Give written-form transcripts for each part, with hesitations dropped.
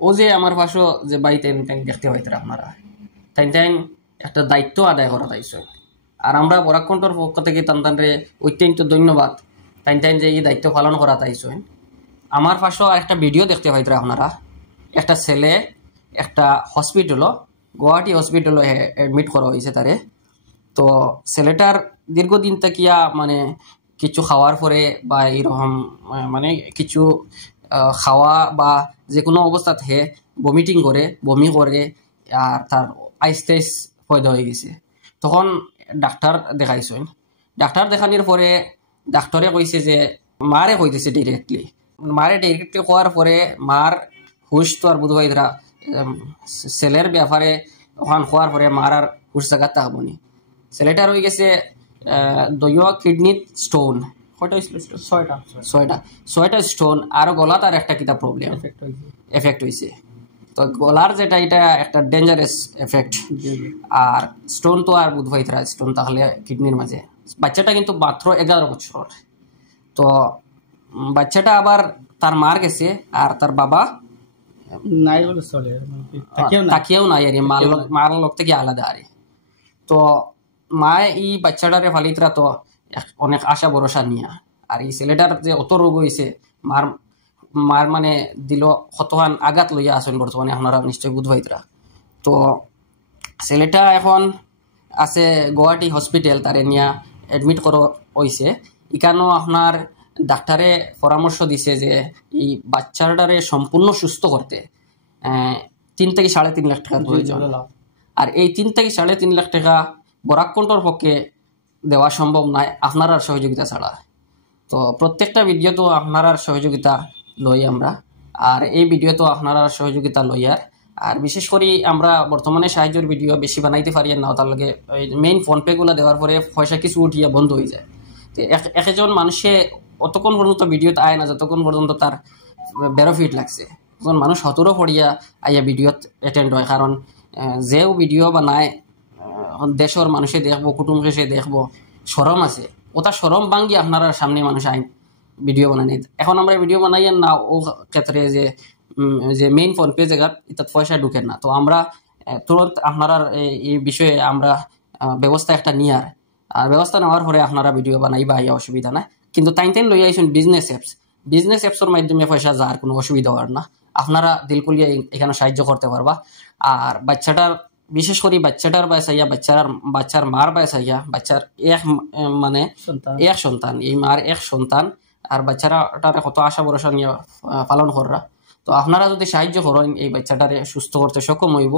ও যে আমার পাশে যে বাই টাইম টাইম দেখতে পাইতে আপনারা টাইম টাইম একটা দায়িত্ব আদায় করা তাইছে। আর আমরা বরাকণ্ঠর পক্ষ থেকে টানটানরে অত্যন্ত ধন্যবাদ টাইম টাইম যে এই দায়িত্ব পালন করা তাইছে। আমার পাশেও একটা ভিডিও দেখতে পাইতে আপনারা, একটা ছেলে একটা হসপিটালও গুয়াহাটি হসপিটালও অ্যাডমিট করা হয়েছে তারে। তো ছেলেটার দীর্ঘদিন থাকিয়া মানে কিছু খাওয়ার পরে বা এরকম মানে কিছু খাওয়া বা যে কোনো অবস্থাতে হে বমিটিং করে, বমি করে, আর তার আইস টাইস পয়দা হয়ে গেছে। তখন ডাক্তার দেখাইছেন। ডাক্তার দেখানোর পরে ডাক্তারে কইছে যে মারে কইতেছে ডিরেক্টলি, মারে ডিরেক্টলি কোয়ার পরে মার হুশ তো আর বুধবাই ধরা ছেলের ব্যাপারে ওখান খোয়ার পরে মার আর হুশ জায়গা থাকবনি। ছেলেটার হয়ে গেছে দলীয় কিডনি স্টোন, কয়টা হয়েছিল? ছয়টা স্টোন, আর গলা তার একটা কিতা প্রবলেম এফেক্ট হয়েছে। তো গলার যেটা এটা একটা ডেঞ্জারাস এফেক্ট, আর স্টোন তো আর বুধ হইতরা স্টোন তাহলে কিডনির মাঝে। বাচ্চাটা কিন্তু মাত্র 11 বছর। তো বাচ্চাটা আবার তার মার গেছে আর তার বাবা নাই বলে চলে, তাকিয়েও নাই আর মার লোক থেকে আলাদা। আর তো মা এই বাচ্চাটারে ফালিতরা তো অনেক আশা ভরসা নিয়া, আর এই ছেলেটার যে অত রোগ হয়েছে মার মানে দিল কতখান আঘাত লইয়া আসেন বর্তমানে আপনারা নিশ্চয়ই বুঝবাইতরা। তো ছেলেটা এখন আছে গুয়াহাটি হসপিটাল, তারে নিয়া অ্যাডমিট করা হয়েছে। এখানেও আপনার ডাক্তারে পরামর্শ দিছে যে এই বাচ্চাটারে সম্পূর্ণ সুস্থ করতে 3 থেকে 3.5 লাখ টাকার প্রয়োজন। আর এই 3 থেকে 3.5 লাখ টাকা বরাকণ্ঠর পক্ষে দেওয়া সম্ভব নয় আপনার সহযোগিতা ছাড়া। তো প্রত্যেকটা ভিডিও তো আপনার সহযোগিতা লই আমরা, আর এই ভিডিও তো আপনার সহযোগিতা লইয়ার। আর বিশেষ করে আমরা বর্তমানে সাহায্যের ভিডিও বেশি বানাইতে পারি না, তার লগে মেইন ফোনপে গুলো দেওয়ার পরে পয়সা কিছু উঠিয়া বন্ধ হয়ে যায়। তো একজন মানুষে অতক্ষণ পর্যন্ত ভিডিওতে আয় না যতক্ষণ পর্যন্ত তার বেনিফিট লাগছে। তখন মানুষ হতরও পড়িয়া আইয়া ভিডিওত অ্যাটেন্ড হয়, কারণ যেও ভিডিও বানায় দেশের মানুষে দেখবো, কুটুম সে দেখবো, শরম আছে, ওটা শরম ভাঙ্গি আপনারা সামনে মানুষ আইন ভিডিও বানাই। এখন আমরা ভিডিও বানাই না ও ক্ষেত্রে যে মেইন ফোনপে জায়গা এটা পয়সা ঢুকেন না। তো আমরা তুরন্ত আপনারা এই বিষয়ে আমরা ব্যবস্থা একটা নিয়ার, আর ব্যবস্থা নেওয়ার পরে আপনারা ভিডিও বানাইবা, আইয়া অসুবিধা নাই। কিন্তু টাইম লই আইসুন বিজনেস অ্যাপসের মাধ্যমে পয়সা যাওয়ার কোনো অসুবিধা হওয়ার না। আপনারা দিলকুলিয়া এখানে সাহায্য করতে পারবা। আর বাচ্চাটার বিশেষ করে বাচ্চাটার বয়স আইয়া বাচ্চার মার বয়স আইয়া বাচ্চার এক সন্তান, এই মার এক সন্তান, আর বাচ্চাটারে কত আশা ভরসা নিয়ে পালন করা। তো আপনারা যদি সাহায্য করেন এই বাচ্চাটারে সুস্থ করতে সক্ষম হইব,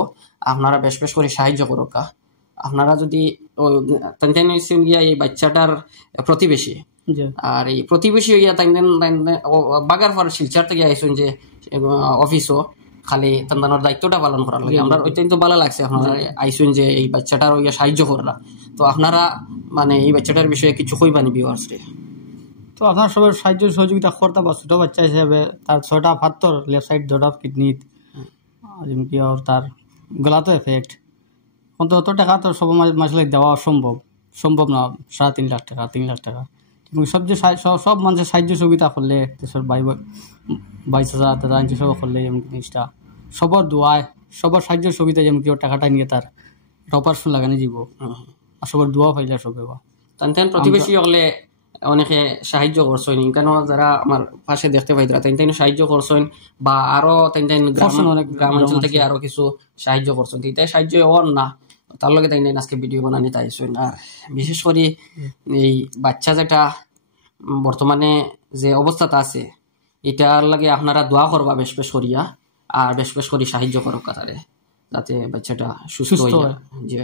আপনারা বেশ বেশ করে সাহায্য করুক। আপনারা যদি এই বাচ্চাটার প্রতিবেশী, আর এই প্রতিবেশী হইয়া বাগার পর শিলচার থেকে আইসুন যে অফিসও খালি তার দায়িত্বটা পালন করার লাগে। আমরা অত্যন্ত ভালো লাগছে আপনারা আইসুন যে এই বাচ্চাটার ওইয়া সাহায্য করলা। তো আপনারা মানে এই বাচ্চাটার বিষয়ে কিছু কইবানি ভিউয়ার্সরে? তো আপনার সবার সাহায্য সহযোগিতা করতে বা ছোটো বাচ্চা হিসেবে তার 6টা ফাত্তর লেফট সাইড 2টা কিডনিত, যেমন আর তার গলাতে এফেক্ট, অন্তত অত টাকা তো সব মাসে দেওয়া সম্ভব না। 3.5 লাখ টাকা 3 লাখ টাকা সব মানুষের সাহায্য সুবিধা করলে দেশের 22,000 দাদা সব করলে যেমন জিনিসটা সবার দোয়ায় সবার সাহায্য সুবিধা, যেমন কি টাকাটা নিয়ে তার অপারেশন লাগানি যাব, আর সবার দোয়া পাইলে সবে প্রতিবেশী হলে অনেকে সাহায্য করছেন। কেন যারা আমার পাশে দেখতে পাইতরা তাই সাহায্য করছেন, বা আরো গ্রাম অঞ্চল থেকে আরো কিছু সাহায্য করছেন। তাই সাহায্য ওর না তার লগে তাই আজকে ভিডিও বানানি তাইছেন। আর বিশেষ করে এই বাচ্চা যেটা বর্তমানে যে অবস্থাটা আছে এটার লাগে আপনারা দোয়া করবা বেশ বেশ করিয়া, আর বেশ বেশ করে সাহায্য করো তারে যাতে বাচ্চাটা সুস্থ হয়ে যায়। জি।